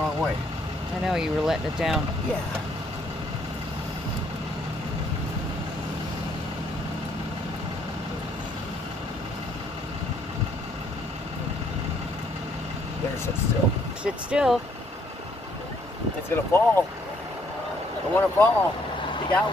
wrong way. I know, you were letting it down. Yeah. Better sit still. Sit still. It's gonna fall. I want to fall. Dig out.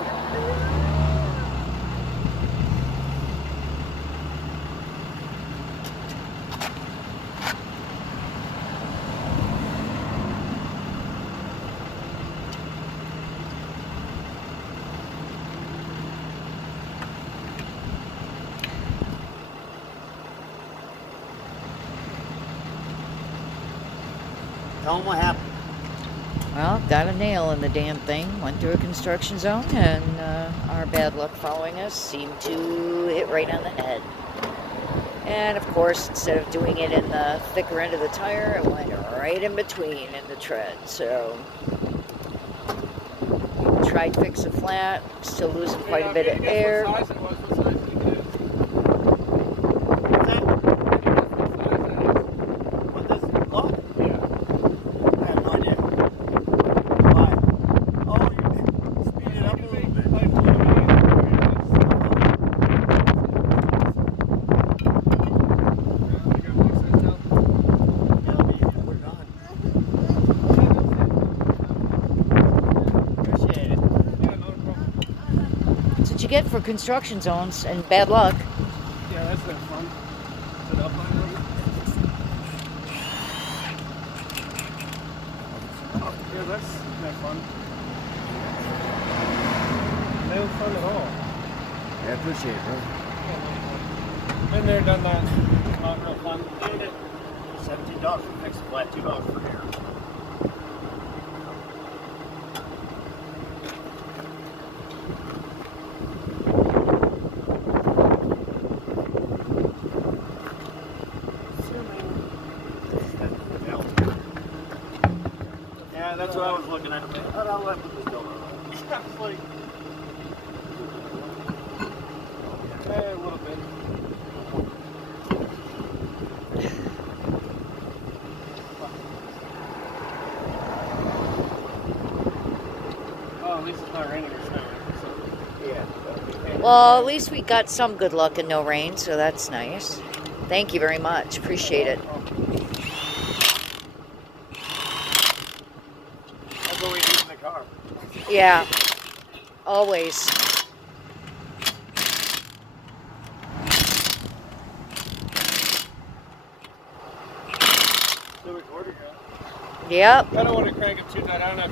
Tell them what happened. Well, got a nail in the damn thing. Went through a construction zone, and our bad luck following us seemed to hit right on the head. And of course, instead of doing it in the thicker end of the tire, it went right in between in the tread. So, tried fix it flat, still losing quite a bit of air. That's what you get for construction zones and bad luck. Yeah, that's no fun. Is it up on road? Yeah, that's no fun. No fun at all. Yeah, I appreciate it, bro. Been there, done that. Not real fun. $17 for fix a flat, $2 for air. Yeah, that's what I was looking at. How do I put this door on? Yeah, it's like... Yeah, a little bit. Oh, at least it's not raining or snowing. So. Yeah. Well, at least we got some good luck and no rain, so that's nice. Thank you very much. Appreciate it. I'll go eat in the car. Yeah, always. Still recording, Yep. I don't want to crank it too tight. I don't know.